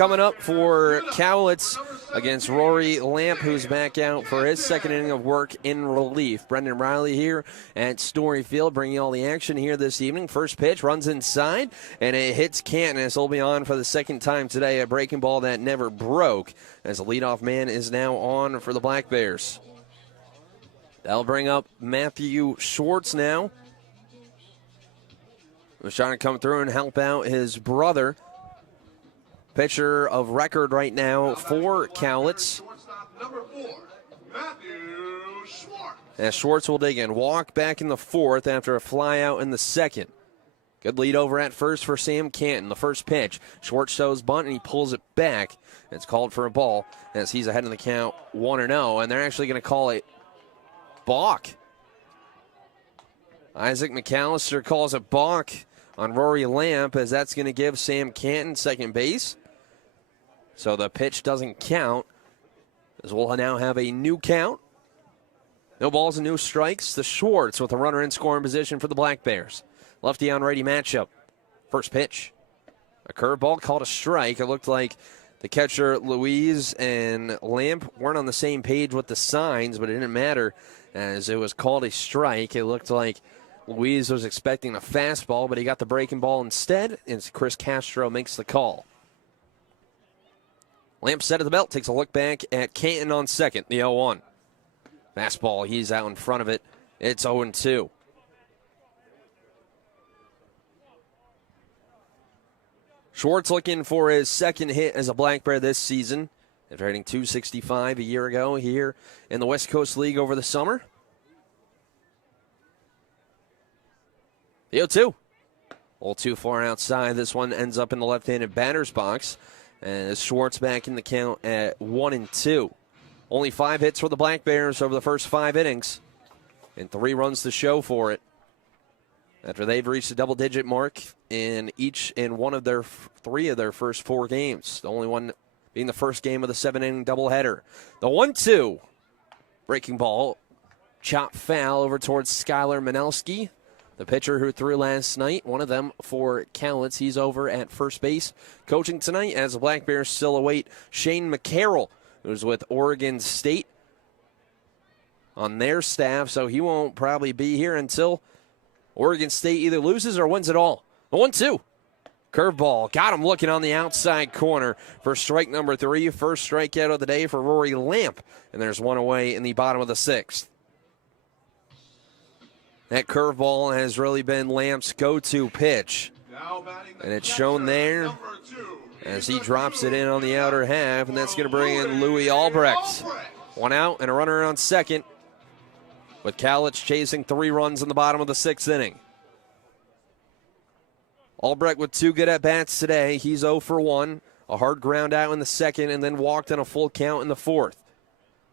Coming up for Cowlitz against Rory Lamp, who's back out for his second inning of work in relief. Brendan Riley here at Storyfield, bringing you all the action here this evening. First pitch runs inside, and it hits Canton. This will be on for the second time today. A breaking ball that never broke, as the leadoff man is now on for the Black Bears. That'll bring up Matthew Schwartz now. He's trying to come through and help out his brother. Pitcher of record right now for Cowlitz. As Schwartz will dig in. Walk back in the fourth after a fly out in the second. Good lead over at first for Sam Canton. The first pitch. Schwartz shows bunt and he pulls it back. It's called for a ball as he's ahead in the count 1-0. And they're actually going to call it balk. Isaac McAllister calls it balk on Rory Lamp, as that's going to give Sam Canton second base. So the pitch doesn't count, as we'll now have a new count. No balls and no strikes. The Schwartz with a runner in scoring position for the Black Bears. Lefty on righty matchup. First pitch. A curveball called a strike. It looked like the catcher Louise and Lamp weren't on the same page with the signs, but it didn't matter as it was called a strike. It looked like Louise was expecting a fastball, but he got the breaking ball instead, and Chris Castro makes the call. Lamp set at the belt, takes a look back at Canton on second, the 0-1. Fastball, he's out in front of it. It's 0-2. Schwartz looking for his second hit as a Black Bear this season, after hitting .265 a year ago here in the West Coast League over the summer. The 0-2. A little too far outside. This one ends up in the left-handed batter's box. And Schwartz back in the count at 1-2. Only 5 hits for the Black Bears over the first 5 innings. And 3 runs to show for it. After they've reached a double-digit mark in each and one of their 3 of their first 4 games. The only one being the first game of the 7-inning doubleheader. The 1-2. Breaking ball. Chop foul over towards Skylar Manelski, the pitcher who threw last night. One of them for Cowlitz. He's over at first base coaching tonight, as the Black Bears still await Shane McCarroll, who's with Oregon State on their staff, so he won't probably be here until Oregon State either loses or wins it all. The 1-2. Curveball. Got him looking on the outside corner for strike number 3. First strikeout of the day for Rory Lamp. And there's one away in the bottom of the 6th. That curveball has really been Lamp's go-to pitch. And it's shown there as he drops it in on the outer half, and that's going to bring in Louis Albrecht. 1 out and a runner on second, with Cowlitz chasing 3 runs in the bottom of the 6th inning. Albrecht with 2 good at-bats today. He's 0 for 1. A hard ground out in the second, and then walked on a full count in the 4th.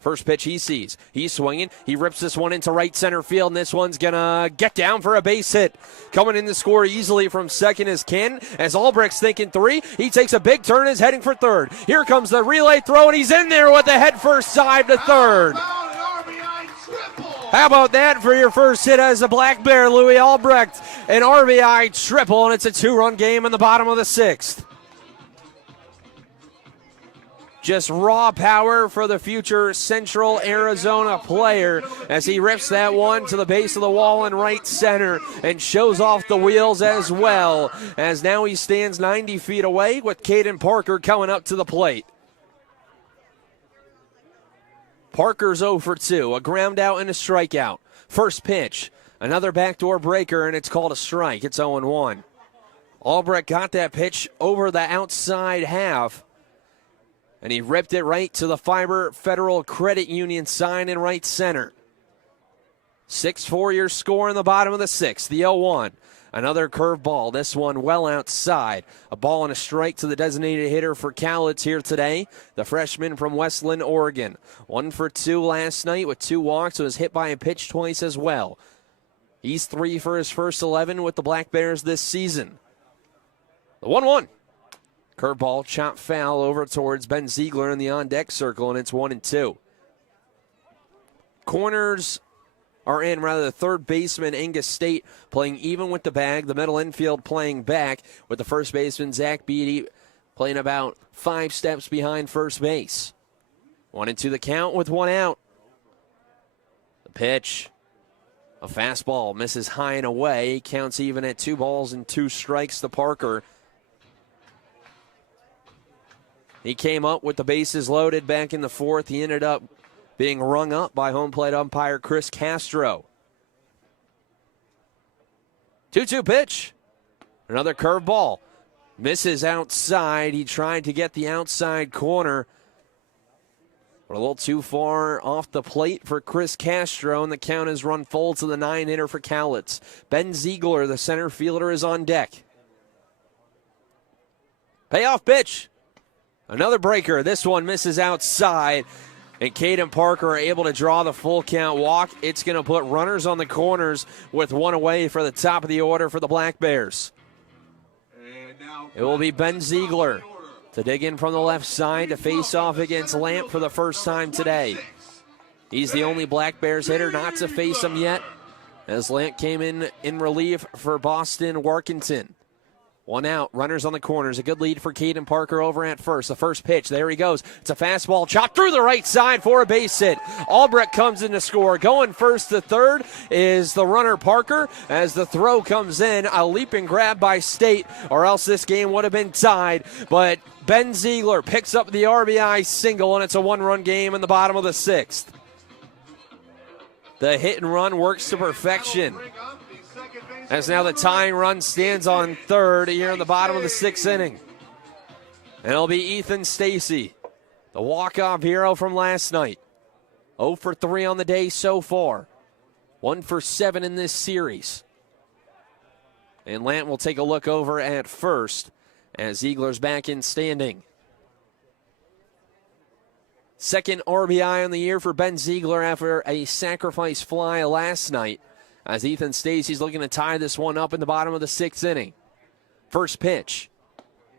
First pitch he sees. He's swinging. He rips this one into right center field, and this one's going to get down for a base hit. Coming in to score easily from second is Ken. As Albrecht's thinking 3, he takes a big turn and is heading for third. Here comes the relay throw, and he's in there with the head first dive to third. How about that for your first hit as a Black Bear, Louis Albrecht? An RBI triple, and it's a 2-run game in the bottom of the 6th. Just raw power for the future Central Arizona player as he rips that one to the base of the wall in right center and shows off the wheels as well, as now he stands 90 feet away with Caden Parker coming up to the plate. Parker's 0 for 2, a ground out and a strikeout. First pitch, another backdoor breaker, and it's called a strike. It's 0-1. Albrecht got that pitch over the outside half, and he ripped it right to the Fiber Federal Credit Union sign in right center. 6-4 your score in the bottom of the 6th, the 0-1. Another curveball, this one well outside. A ball and a strike to the designated hitter for Cowlitz here today, the freshman from Westland, Oregon. 1 for 2 last night with 2 walks, so was hit by a pitch twice as well. He's 3 for his first 11 with the Black Bears this season. The 1-1. Curveball, chop foul over towards Ben Ziegler in the on-deck circle, and it's 1-2. Corners are in, rather, the third baseman, Angus State, playing even with the bag. The middle infield playing back with the first baseman, Zach Beatty, playing about 5 steps behind first base. 1-2 the count with 1 out. The pitch. A fastball misses high and away. Counts even at 2 balls and 2 strikes to Parker. He came up with the bases loaded back in the 4th. He ended up being rung up by home plate umpire Chris Castro. 2-2 pitch. Another curveball. Misses outside. He tried to get the outside corner. But a little too far off the plate for Chris Castro, and the count is run full to the 9-hitter for Cowlitz. Ben Ziegler, the center fielder, is on deck. Payoff pitch. Another breaker. This one misses outside, and Caden Parker are able to draw the full count walk. It's going to put runners on the corners with 1 away for the top of the order for the Black Bears. It will be Ben Ziegler to dig in from the left side to face off against Lamp for the first time today. He's the only Black Bears hitter not to face him yet, as Lamp came in relief for Boston Workington. 1 out, runners on the corners. A good lead for Caden Parker over at first. The first pitch, there he goes. It's a fastball chopped through the right side for a base hit. Albrecht comes in to score. Going first to third is the runner Parker. As the throw comes in, a leaping grab by State, or else this game would have been tied. But Ben Ziegler picks up the RBI single, and it's a 1-run game in the bottom of the 6th. The hit and run works to perfection, as now the tying run stands on third here in the bottom of the 6th inning. And it'll be Ethan Stacy, the walk-off hero from last night. 0 for 3 on the day so far. 1 for 7 in this series. And Lant will take a look over at first as Ziegler's back in standing. 2nd RBI on the year for Ben Ziegler after a sacrifice fly last night, as Ethan Stacy's looking to tie this one up in the bottom of the 6th inning. First pitch.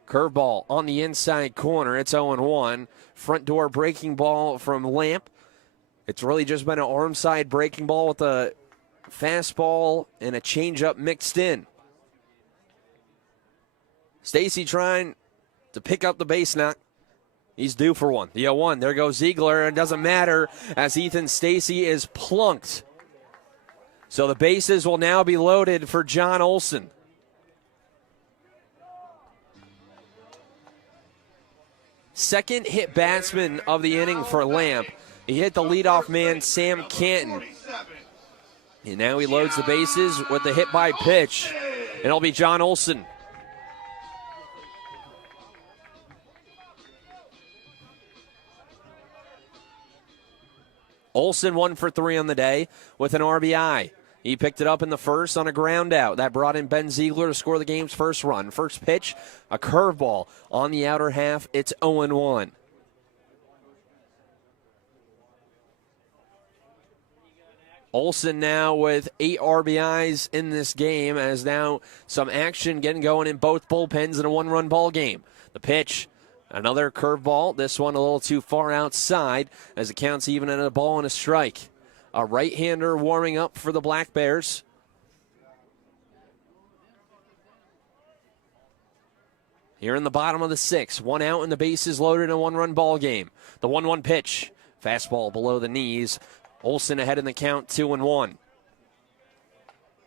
Curveball on the inside corner. It's 0-1. Front door breaking ball from Lamp. It's really just been an arm side breaking ball with a fastball and a changeup mixed in. Stacy trying to pick up the base knock. He's due for one. The 0-1. There goes Ziegler. It doesn't matter as Ethan Stacy is plunked. So the bases will now be loaded for John Olson. Second hit batsman of the inning for Lamp. He hit the leadoff man, Sam Canton. And now he loads the bases with the hit by pitch. And it'll be John Olson. Olson 1 for 3 on the day with an RBI. He picked it up in the first on a ground out. That brought in Ben Ziegler to score the game's first run. First pitch, a curveball on the outer half. It's 0-1. Olson now with 8 RBIs in this game, as now some action getting going in both bullpens in a 1-run ball game. The pitch, another curveball. This one a little too far outside as it counts even at a ball and a strike. A right-hander warming up for the Black Bears. Here in the bottom of the 6th, 1 out and the bases loaded in a 1-run ball game. The 1-1 pitch, fastball below the knees. Olson ahead in the count, 2-1.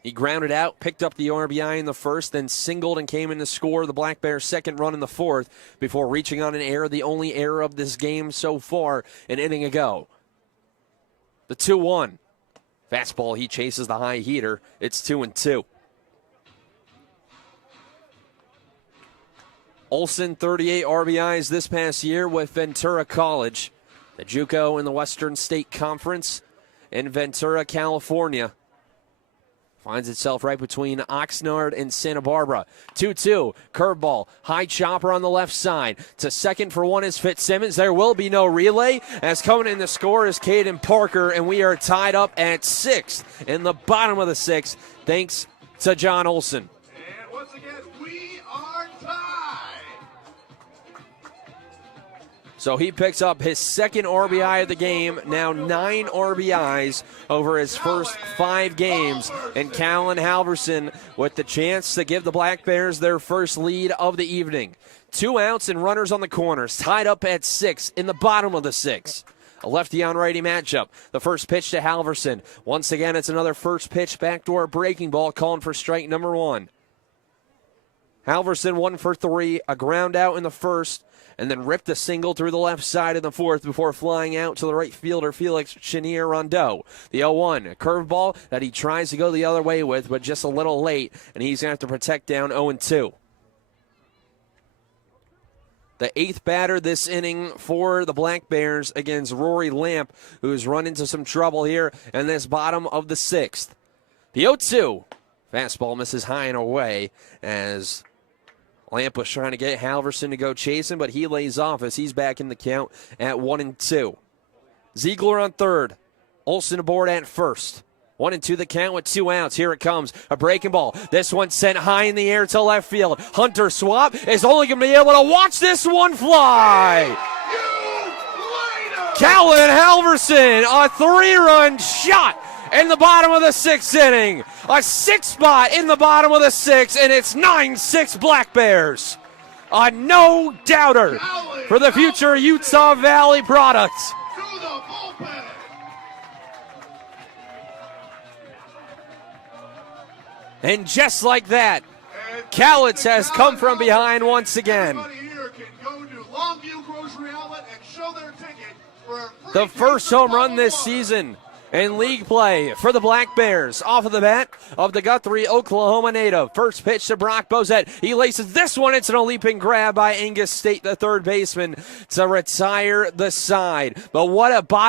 He grounded out, picked up the RBI in the first, then singled and came in to score the Black Bears' second run in the 4th before reaching on an error, the only error of this game so far, an inning ago. The 2-1. Fastball, he chases the high heater. It's 2-2. Olson, 38 RBIs this past year with Ventura College, the JUCO in the Western State Conference in Ventura, California. Finds itself right between Oxnard and Santa Barbara. 2-2, curveball, high chopper on the left side. To second for one is Fitzsimmons. There will be no relay, as coming in the score is Caden Parker, and we are tied up at 6th in the bottom of the 6th, thanks to John Olson. And once again, we are tied. So he picks up his second RBI of the game, now 9 RBIs over his first 5 games. And Callan Halverson with the chance to give the Black Bears their first lead of the evening. 2 outs and runners on the corners. Tied up at 6 in the bottom of the 6th. A lefty on righty matchup. The first pitch to Halverson. Once again, it's another first pitch backdoor breaking ball calling for strike number 1. Halverson 1 for 3, a ground out in the first, and then ripped a single through the left side in the 4th before flying out to the right fielder Felix Chenier-Rondeau. The 0-1, a curveball that he tries to go the other way with, but just a little late, and he's going to have to protect down 0-2. The 8th batter this inning for the Black Bears against Rory Lamp, who's run into some trouble here in this bottom of the 6th. The 0-2, fastball misses high and away as Lamp was trying to get Halverson to go chasing, but he lays off as he's back in the count at 1-2. Ziegler on third. Olsen aboard at first. 1-2 the count with 2 outs. Here it comes. A breaking ball. This one sent high in the air to left field. Hunter Swap is only going to be able to watch this one fly. Cowlitz Halverson, a 3-run shot in the bottom of the 6th inning. A 6 spot in the bottom of the 6th, and it's 9-6 Black Bears. A no-doubter for the future Utah Valley products. And just like that, Cowlitz has come from behind once again. The first home run this season in league play for the Black Bears. Off of the bat of the Guthrie, Oklahoma native. First pitch to Brock Bozette. He laces this one. It's an leaping grab by Angus State, the third baseman, to retire the side. But what a body.